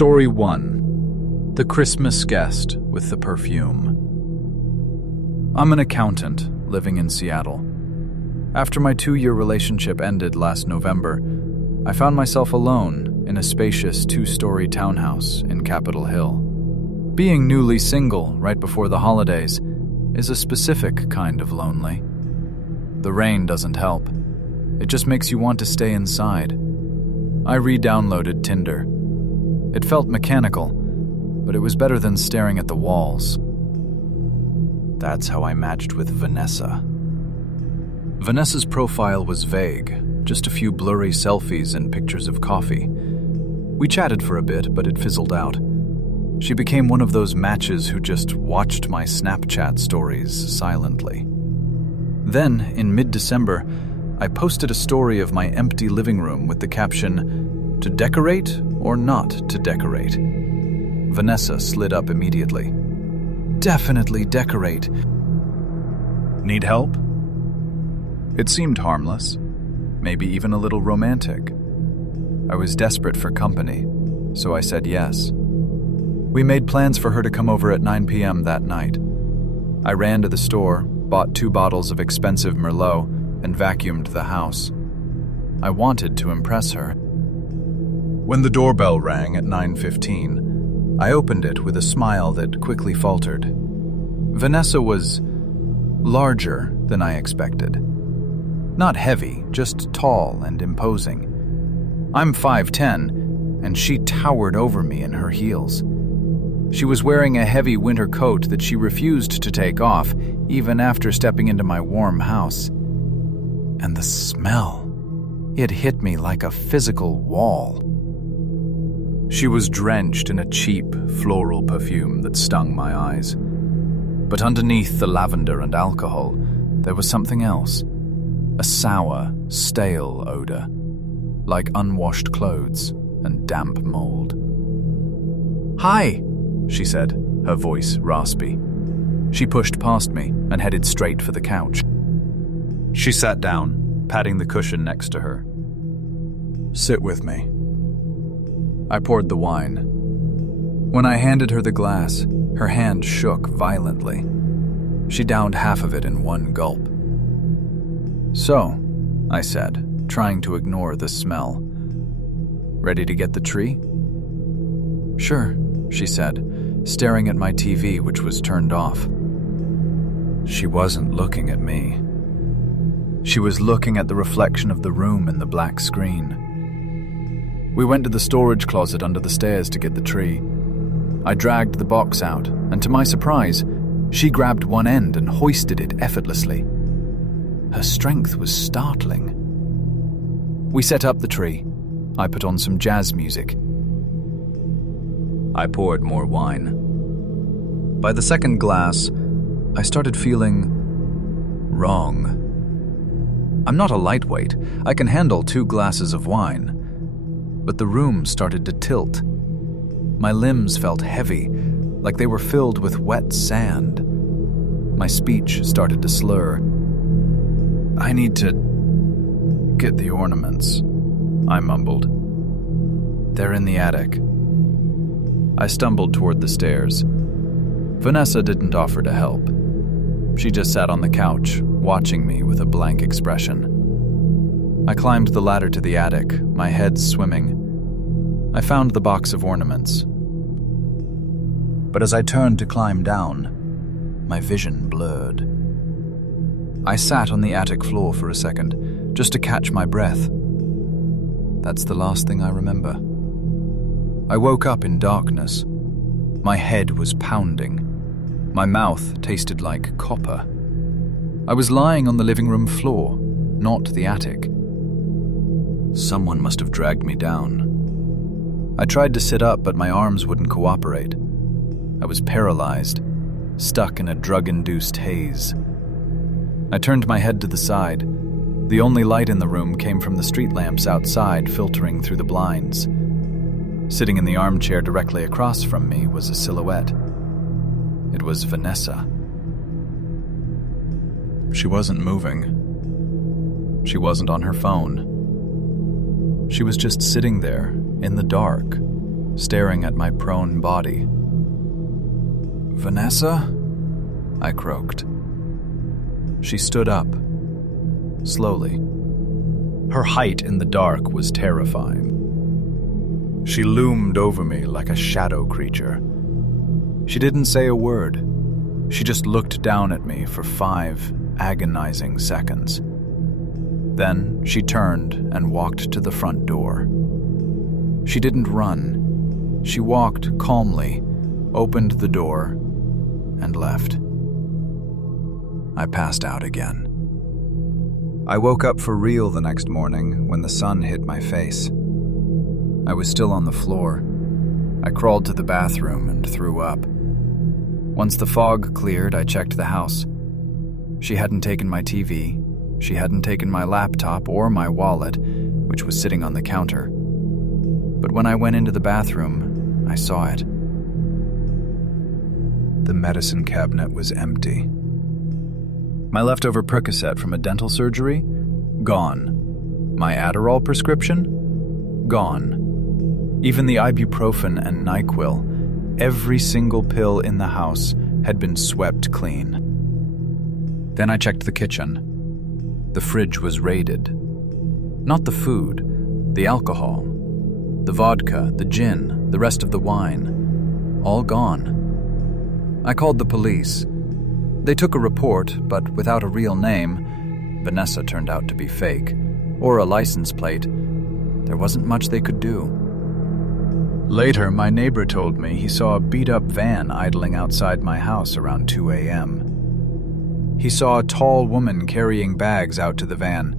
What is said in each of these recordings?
Story 1. The Christmas Guest with the Perfume. I'm an accountant living in Seattle. After my 2-year relationship ended last November, I found myself alone in a spacious 2-story townhouse in Capitol Hill. Being newly single right before the holidays is a specific kind of lonely. The rain doesn't help. It just makes you want to stay inside. I re-downloaded Tinder. It felt mechanical, but it was better than staring at the walls. That's how I matched with Vanessa. Vanessa's profile was vague, just a few blurry selfies and pictures of coffee. We chatted for a bit, but it fizzled out. She became one of those matches who just watched my Snapchat stories silently. Then, in mid-December, I posted a story of my empty living room with the caption, "To decorate or not to decorate?" Vanessa slid up immediately. "Definitely decorate." "Need help?" It seemed harmless, maybe even a little romantic. I was desperate for company, so I said yes. We made plans for her to come over at 9 p.m. that night. I ran to the store, bought 2 bottles of expensive Merlot, and vacuumed the house. I wanted to impress her. When the doorbell rang at 9:15, I opened it with a smile that quickly faltered. Vanessa was larger than I expected. Not heavy, just tall and imposing. I'm 5'10", and she towered over me in her heels. She was wearing a heavy winter coat that she refused to take off, even after stepping into my warm house. And the smell, it hit me like a physical wall. She was drenched in a cheap, floral perfume that stung my eyes. But underneath the lavender and alcohol, there was something else. A sour, stale odor, like unwashed clothes and damp mold. "Hi," she said, her voice raspy. She pushed past me and headed straight for the couch. She sat down, patting the cushion next to her. "Sit with me." I poured the wine. When I handed her the glass, her hand shook violently. She downed half of it in one gulp. "So," I said, trying to ignore the smell. "Ready to get the tree?" "Sure," she said, staring at my TV, which was turned off. She wasn't looking at me. She was looking at the reflection of the room in the black screen. We went to the storage closet under the stairs to get the tree. I dragged the box out, and to my surprise, she grabbed one end and hoisted it effortlessly. Her strength was startling. We set up the tree. I put on some jazz music. I poured more wine. By the second glass, I started feeling wrong. I'm not a lightweight. I can handle 2 glasses of wine. But the room started to tilt. My limbs felt heavy, like they were filled with wet sand. My speech started to slur. "I need to get the ornaments," I mumbled. "They're in the attic." I stumbled toward the stairs. Vanessa didn't offer to help. She just sat on the couch, watching me with a blank expression. I climbed the ladder to the attic, my head swimming. I found the box of ornaments. But as I turned to climb down, my vision blurred. I sat on the attic floor for a second, just to catch my breath. That's the last thing I remember. I woke up in darkness. My head was pounding. My mouth tasted like copper. I was lying on the living room floor, not the attic. Someone must have dragged me down. I tried to sit up, but my arms wouldn't cooperate. I was paralyzed, stuck in a drug-induced haze. I turned my head to the side. The only light in the room came from the street lamps outside, filtering through the blinds. Sitting in the armchair directly across from me was a silhouette. It was Vanessa. She wasn't moving. She wasn't on her phone. She was just sitting there, in the dark, staring at my prone body. "Vanessa?" I croaked. She stood up, slowly. Her height in the dark was terrifying. She loomed over me like a shadow creature. She didn't say a word. She just looked down at me for 5 agonizing seconds. Then she turned and walked to the front door. She didn't run. She walked calmly, opened the door, and left. I passed out again. I woke up for real the next morning when the sun hit my face. I was still on the floor. I crawled to the bathroom and threw up. Once the fog cleared, I checked the house. She hadn't taken my TV. She hadn't taken my laptop or my wallet, which was sitting on the counter. But when I went into the bathroom, I saw it. The medicine cabinet was empty. My leftover Percocet from a dental surgery? Gone. My Adderall prescription? Gone. Even the ibuprofen and NyQuil, every single pill in the house, had been swept clean. Then I checked the kitchen. The fridge was raided. Not the food, the alcohol, the vodka, the gin, the rest of the wine. All gone. I called the police. They took a report, but without a real name, Vanessa turned out to be fake, or a license plate. There wasn't much they could do. Later, my neighbor told me he saw a beat-up van idling outside my house around 2 a.m. He saw a tall woman carrying bags out to the van,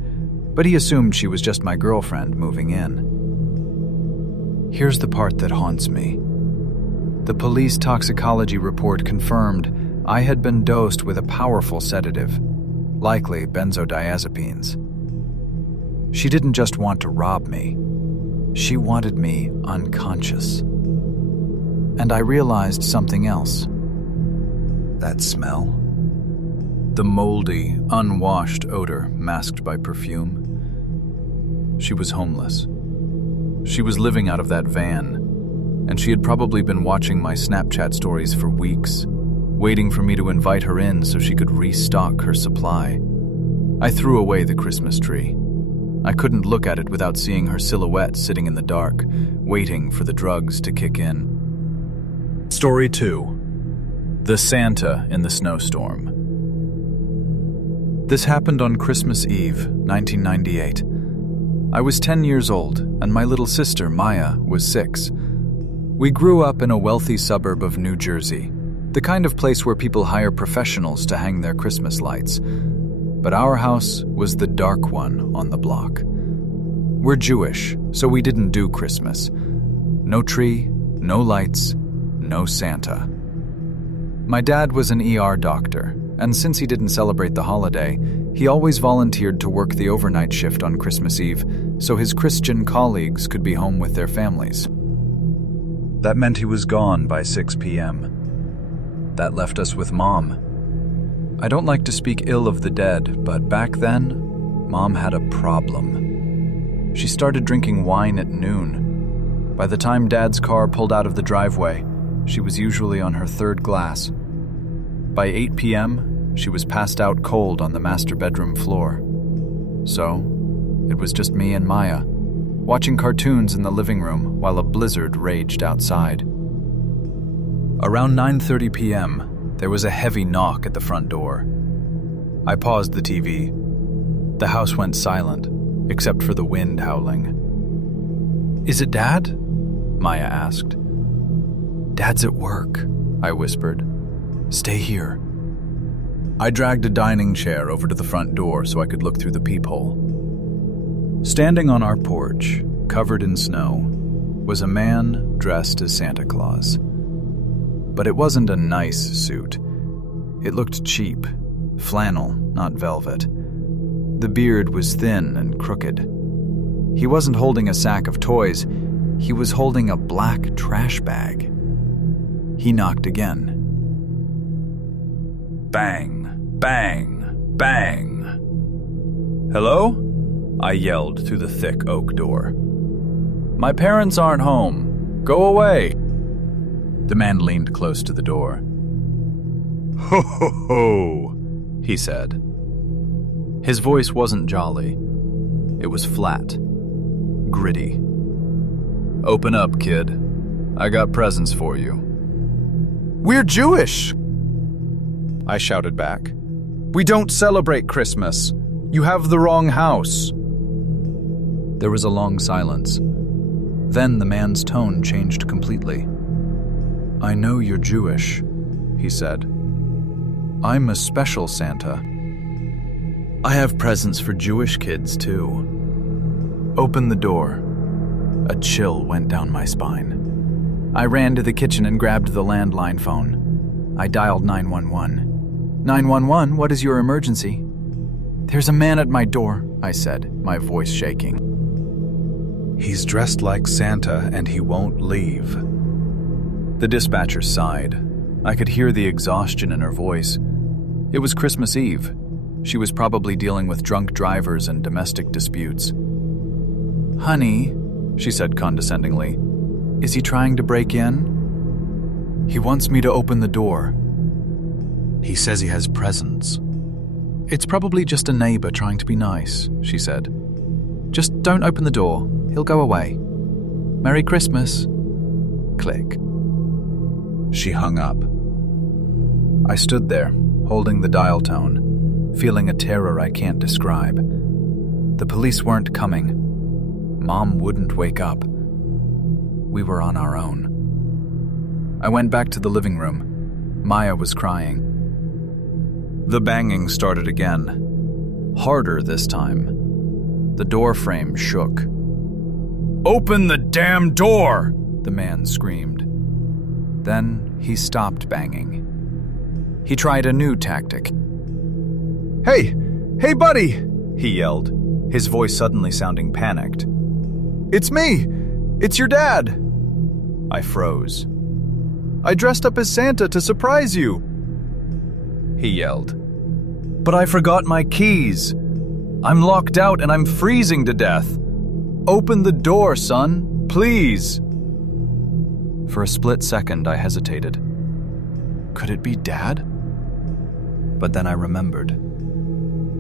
but he assumed she was just my girlfriend moving in. Here's the part that haunts me. The police toxicology report confirmed I had been dosed with a powerful sedative, likely benzodiazepines. She didn't just want to rob me. She wanted me unconscious. And I realized something else. That smell? The moldy, unwashed odor masked by perfume. She was homeless. She was living out of that van, and she had probably been watching my Snapchat stories for weeks, waiting for me to invite her in so she could restock her supply. I threw away the Christmas tree. I couldn't look at it without seeing her silhouette sitting in the dark, waiting for the drugs to kick in. Story 2. The Santa in the Snowstorm. This happened on Christmas Eve, 1998. I was 10 years old, and my little sister, Maya, was 6. We grew up in a wealthy suburb of New Jersey, the kind of place where people hire professionals to hang their Christmas lights. But our house was the dark one on the block. We're Jewish, so we didn't do Christmas. No tree, no lights, no Santa. My dad was an ER doctor, and since he didn't celebrate the holiday, he always volunteered to work the overnight shift on Christmas Eve so his Christian colleagues could be home with their families. That meant he was gone by 6 p.m. That left us with Mom. I don't like to speak ill of the dead, but back then, Mom had a problem. She started drinking wine at noon. By the time Dad's car pulled out of the driveway, she was usually on her 3rd glass. By 8 p.m., she was passed out cold on the master bedroom floor. So, it was just me and Maya, watching cartoons in the living room while a blizzard raged outside. Around 9:30 p.m., there was a heavy knock at the front door. I paused the TV. The house went silent, except for the wind howling. "Is it Dad?" Maya asked. "Dad's at work," I whispered. "Stay here." I dragged a dining chair over to the front door so I could look through the peephole. Standing on our porch, covered in snow, was a man dressed as Santa Claus. But it wasn't a nice suit. It looked cheap, flannel, not velvet. The beard was thin and crooked. He wasn't holding a sack of toys. He was holding a black trash bag. He knocked again. Bang, bang, bang. "Hello?" I yelled through the thick oak door. "My parents aren't home," Go away." The man leaned close to the door. "Ho ho ho," he said. His voice wasn't jolly. It was flat, gritty. "Open up, kid. I got presents for you." "We're Jewish," I shouted back. "We don't celebrate Christmas. You have the wrong house." There was a long silence. Then the man's tone changed completely. "I know you're Jewish," he said. "I'm a special Santa. I have presents for Jewish kids, too. Open the door." A chill went down my spine. I ran to the kitchen and grabbed the landline phone. I dialed 911. "911, what is your emergency?" "There's a man at my door," I said, my voice shaking. "He's dressed like Santa and he won't leave." The dispatcher sighed. I could hear the exhaustion in her voice. It was Christmas Eve. She was probably dealing with drunk drivers and domestic disputes. "Honey," she said condescendingly, "is he trying to break in?" "He wants me to open the door. He says he has presents." "It's probably just a neighbor trying to be nice," she said. "Just don't open the door. He'll go away. Merry Christmas." Click. She hung up. I stood there, holding the dial tone, feeling a terror I can't describe. The police weren't coming. Mom wouldn't wake up. We were on our own. I went back to the living room. Maya was crying. The banging started again. Harder this time. The door frame shook. "Open the damn door!" the man screamed. Then he stopped banging. He tried a new tactic. Hey, buddy!" he yelled, his voice suddenly sounding panicked. "It's me! It's your dad!" I froze. "I dressed up as Santa to surprise you!" he yelled. "But I forgot my keys. I'm locked out and I'm freezing to death. Open the door, son, please!" For a split second, I hesitated. Could it be Dad? But then I remembered.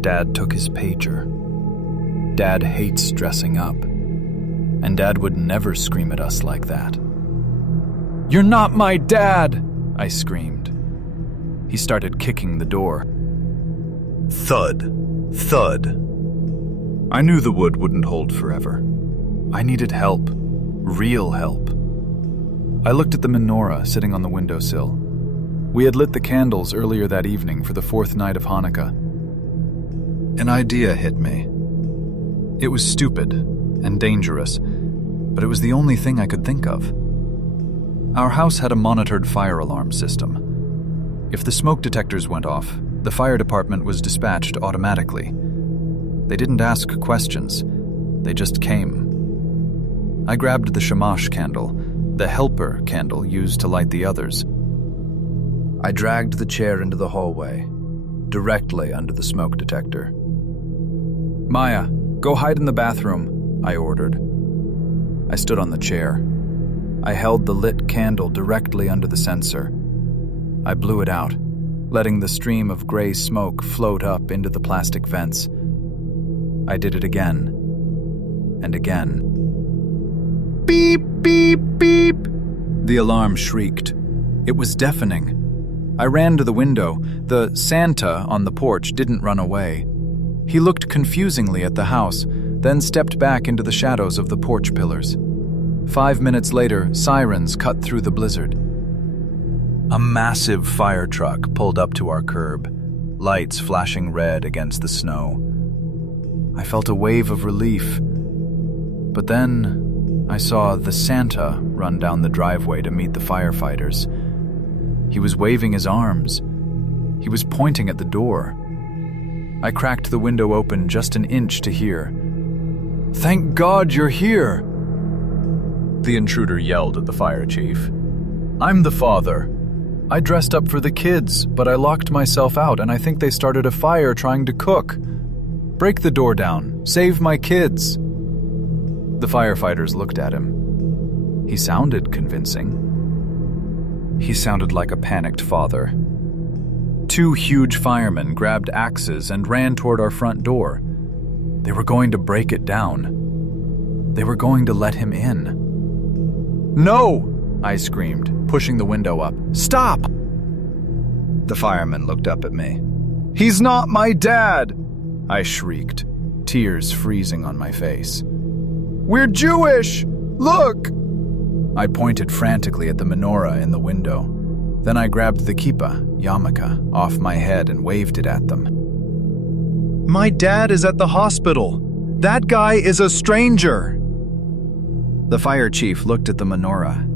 Dad took his pager. Dad hates dressing up. And Dad would never scream at us like that. "You're not my dad!" I screamed. He started kicking the door. Thud, thud. I knew the wood wouldn't hold forever. I needed help, real help. I looked at the menorah sitting on the windowsill. We had lit the candles earlier that evening for the 4th night of Hanukkah. An idea hit me. It was stupid and dangerous, but it was the only thing I could think of. Our house had a monitored fire alarm system. If the smoke detectors went off, the fire department was dispatched automatically. They didn't ask questions, they just came. I grabbed the shamash candle, the helper candle used to light the others. I dragged the chair into the hallway, directly under the smoke detector. "Maya, go hide in the bathroom," I ordered. I stood on the chair. I held the lit candle directly under the sensor. I blew it out, letting the stream of gray smoke float up into the plastic vents. I did it again, and again. Beep, beep, beep! The alarm shrieked. It was deafening. I ran to the window. The Santa on the porch didn't run away. He looked confusingly at the house, then stepped back into the shadows of the porch pillars. 5 minutes later, sirens cut through the blizzard. A massive fire truck pulled up to our curb, lights flashing red against the snow. I felt a wave of relief, but then I saw the Santa run down the driveway to meet the firefighters. He was waving his arms. He was pointing at the door. I cracked the window open just an inch to hear, "Thank God you're here!" The intruder yelled at the fire chief. "I'm the father. I dressed up for the kids, but I locked myself out and I think they started a fire trying to cook. Break the door down. Save my kids." The firefighters looked at him. He sounded convincing. He sounded like a panicked father. 2 huge firemen grabbed axes and ran toward our front door. They were going to break it down. They were going to let him in. "No!" I screamed, pushing the window up. "Stop!" The fireman looked up at me. "He's not my dad!" I shrieked, tears freezing on my face. "We're Jewish! Look!" I pointed frantically at the menorah in the window. Then I grabbed the kippah, yarmulke, off my head and waved it at them. "My dad is at the hospital. That guy is a stranger." The fire chief looked at the menorah.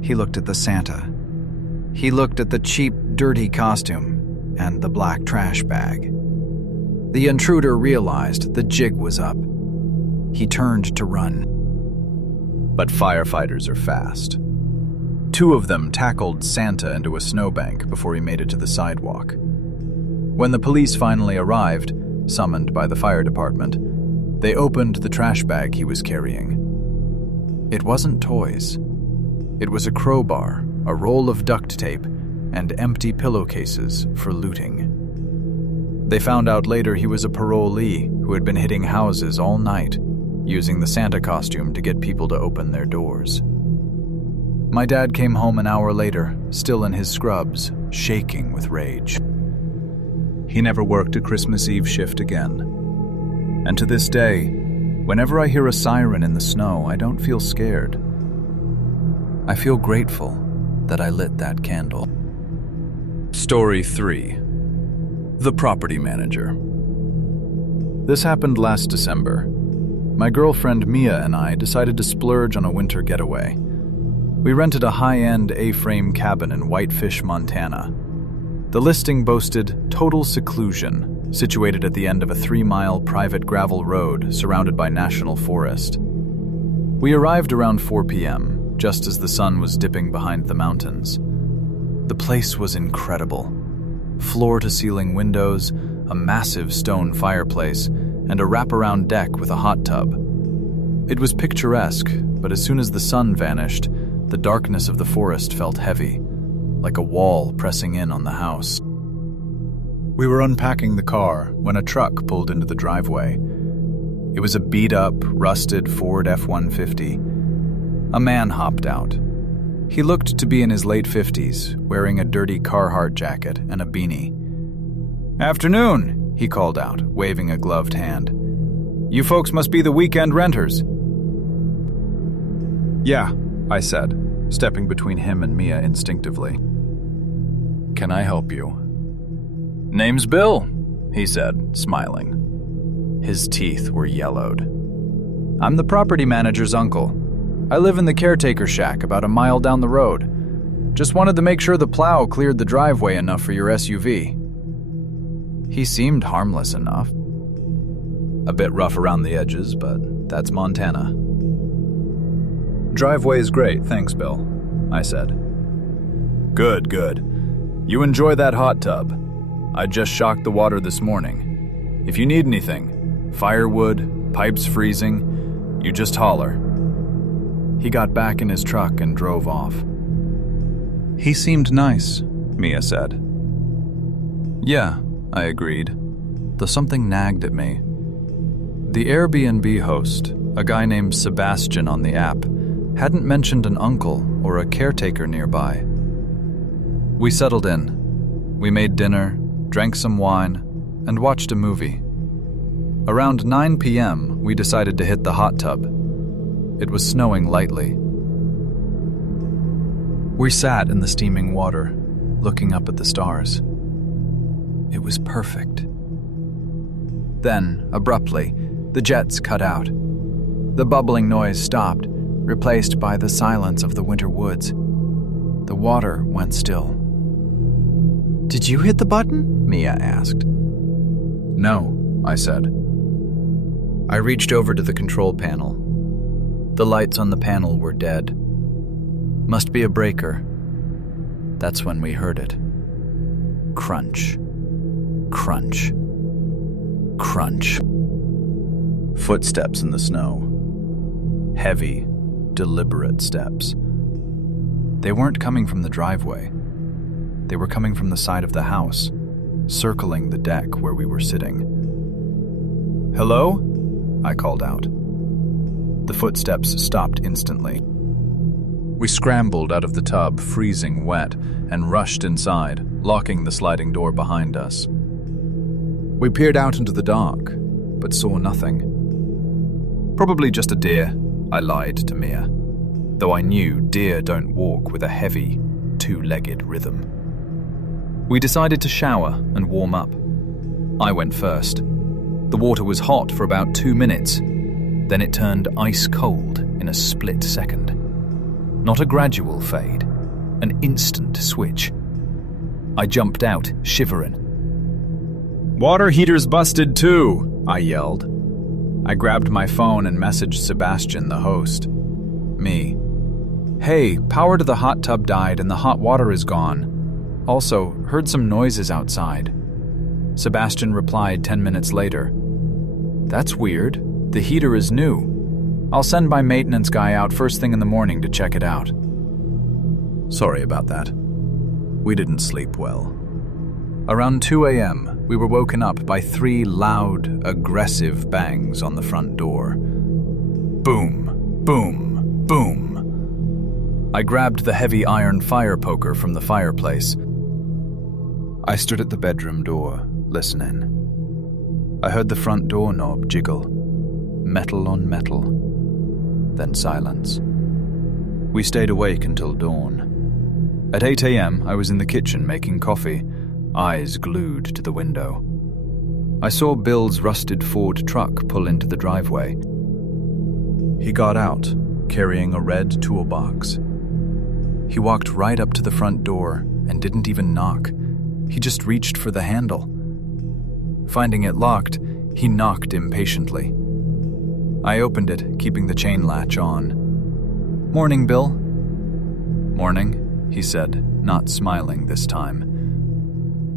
He looked at the Santa. He looked at the cheap, dirty costume and the black trash bag. The intruder realized the jig was up. He turned to run. But firefighters are fast. 2 of them tackled Santa into a snowbank before he made it to the sidewalk. When the police finally arrived, summoned by the fire department, they opened the trash bag he was carrying. It wasn't toys. It was a crowbar, a roll of duct tape, and empty pillowcases for looting. They found out later he was a parolee who had been hitting houses all night, using the Santa costume to get people to open their doors. My dad came home an hour later, still in his scrubs, shaking with rage. He never worked a Christmas Eve shift again. And to this day, whenever I hear a siren in the snow, I don't feel scared. I feel grateful that I lit that candle. Story 3. The Property Manager. This happened last December. My girlfriend Mia and I decided to splurge on a winter getaway. We rented a high-end A-frame cabin in Whitefish, Montana. The listing boasted total seclusion, situated at the end of a 3-mile private gravel road surrounded by national forest. We arrived around 4 p.m., just as the sun was dipping behind the mountains. The place was incredible. Floor-to-ceiling windows, a massive stone fireplace, and a wraparound deck with a hot tub. It was picturesque, but as soon as the sun vanished, the darkness of the forest felt heavy, like a wall pressing in on the house. We were unpacking the car when a truck pulled into the driveway. It was a beat-up, rusted Ford F-150. A man hopped out. He looked to be in his late 50s, wearing a dirty Carhartt jacket and a beanie. "Afternoon," he called out, waving a gloved hand. "You folks must be the weekend renters." "Yeah," I said, stepping between him and Mia instinctively. "Can I help you?" "Name's Bill," he said, smiling. His teeth were yellowed. "I'm the property manager's uncle. I live in the caretaker shack about a mile down the road. Just wanted to make sure the plow cleared the driveway enough for your SUV." He seemed harmless enough. A bit rough around the edges, but that's Montana. "Driveway's great, thanks, Bill," I said. Good. You enjoy that hot tub. I just shocked the water this morning. If you need anything, firewood, pipes freezing, you just holler." He got back in his truck and drove off. "He seemed nice," Mia said. "Yeah," I agreed, though something nagged at me. The Airbnb host, a guy named Sebastian on the app, hadn't mentioned an uncle or a caretaker nearby. We settled in. We made dinner, drank some wine, and watched a movie. Around 9 p.m., we decided to hit the hot tub. It was snowing lightly. We sat in the steaming water, looking up at the stars. It was perfect. Then, abruptly, the jets cut out. The bubbling noise stopped, replaced by the silence of the winter woods. The water went still. "Did you hit the button?" Mia asked. "No," I said. I reached over to the control panel. The lights on the panel were dead. Must be a breaker. That's when we heard it. Crunch. Crunch. Crunch. Footsteps in the snow. Heavy, deliberate steps. They weren't coming from the driveway. They were coming from the side of the house, circling the deck where we were sitting. "Hello?" I called out. The footsteps stopped instantly. We scrambled out of the tub, freezing wet, and rushed inside, locking the sliding door behind us. We peered out into the dark, but saw nothing. "Probably just a deer," I lied to Mia, though I knew deer don't walk with a heavy, two-legged rhythm. We decided to shower and warm up. I went first. The water was hot for about 2 minutes, then it turned ice cold in a split second. Not a gradual fade, an instant switch. I jumped out, shivering. "Water heater's busted too," I yelled. I grabbed my phone and messaged Sebastian, the host. Me. "Hey, power to the hot tub died and the hot water is gone. Also, heard some noises outside." Sebastian replied 10 minutes later. "That's weird. The heater is new. I'll send my maintenance guy out first thing in the morning to check it out." Sorry about that. We didn't sleep well. Around 2 a.m., we were woken up by 3 loud, aggressive bangs on the front door. Boom, boom, boom. I grabbed the heavy iron fire poker from the fireplace. I stood at the bedroom door, listening. I heard the front doorknob jiggle, metal on metal, then silence. We stayed awake until dawn. At 8 a.m., I was in the kitchen making coffee, eyes glued to the window. I saw Bill's rusted Ford truck pull into the driveway. He got out, carrying a red toolbox. He walked right up to the front door and didn't even knock. He just reached for the handle. Finding it locked, he knocked impatiently. I opened it, keeping the chain latch on. "Morning, Bill." "Morning," he said, not smiling this time.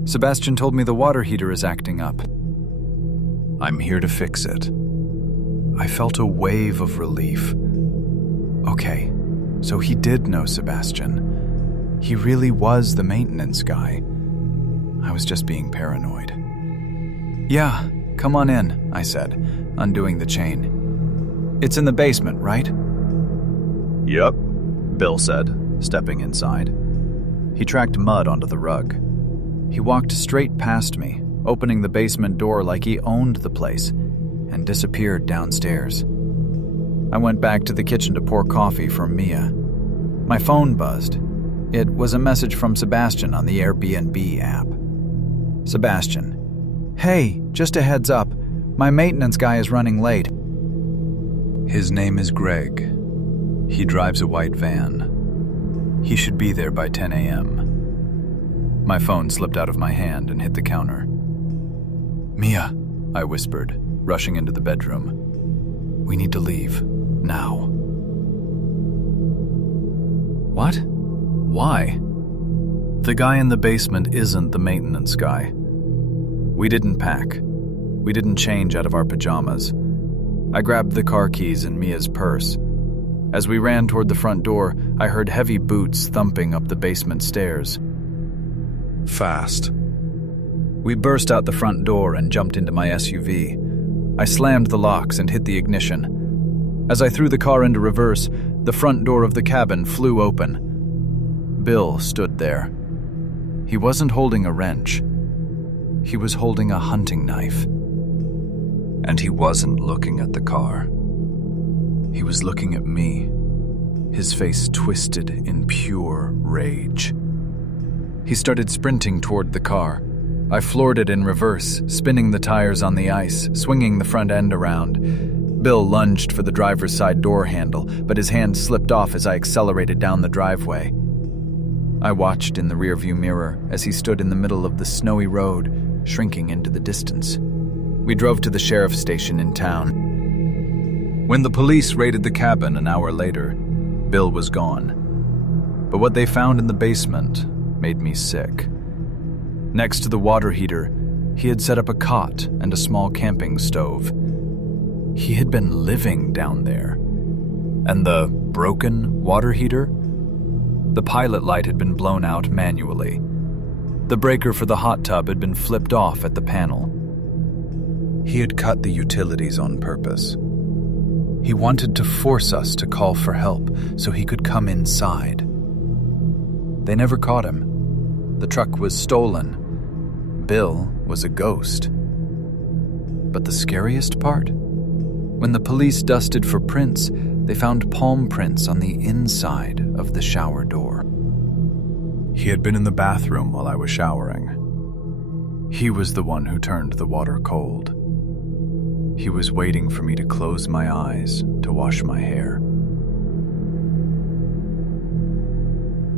"Sebastian told me the water heater is acting up." "I'm here to fix it." I felt a wave of relief. Okay, so he did know Sebastian. He really was the maintenance guy. I was just being paranoid. "Yeah, come on in," I said, undoing the chain. "It's in the basement, right?" "Yep," Bill said, stepping inside. He tracked mud onto the rug. He walked straight past me, opening the basement door like he owned the place, and disappeared downstairs. I went back to the kitchen to pour coffee for Mia. My phone buzzed. It was a message from Sebastian on the Airbnb app. "Sebastian. Hey, just a heads up. My maintenance guy is running late. His name is Greg. He drives a white van. He should be there by 10 a.m. My phone slipped out of my hand and hit the counter. "Mia," I whispered, rushing into the bedroom. "We need to leave. Now." "What? Why?" "The guy in the basement isn't the maintenance guy." We didn't pack. We didn't change out of our pajamas. I grabbed the car keys and Mia's purse. As we ran toward the front door, I heard heavy boots thumping up the basement stairs. Fast. We burst out the front door and jumped into my SUV. I slammed the locks and hit the ignition. As I threw the car into reverse, the front door of the cabin flew open. Bill stood there. He wasn't holding a wrench. He was holding a hunting knife. And he wasn't looking at the car. He was looking at me, his face twisted in pure rage. He started sprinting toward the car. I floored it in reverse, spinning the tires on the ice, swinging the front end around. Bill lunged for the driver's side door handle, but his hand slipped off as I accelerated down the driveway. I watched in the rearview mirror as he stood in the middle of the snowy road, shrinking into the distance. We drove to the sheriff's station in town. When the police raided the cabin an hour later, Bill was gone. But what they found in the basement made me sick. Next to the water heater, he had set up a cot and a small camping stove. He had been living down there. And the broken water heater? The pilot light had been blown out manually. The breaker for the hot tub had been flipped off at the panel. He had cut the utilities on purpose. He wanted to force us to call for help so he could come inside. They never caught him. The truck was stolen. Bill was a ghost. But the scariest part? When the police dusted for prints, they found palm prints on the inside of the shower door. He had been in the bathroom while I was showering. He was the one who turned the water cold. He was waiting for me to close my eyes to wash my hair.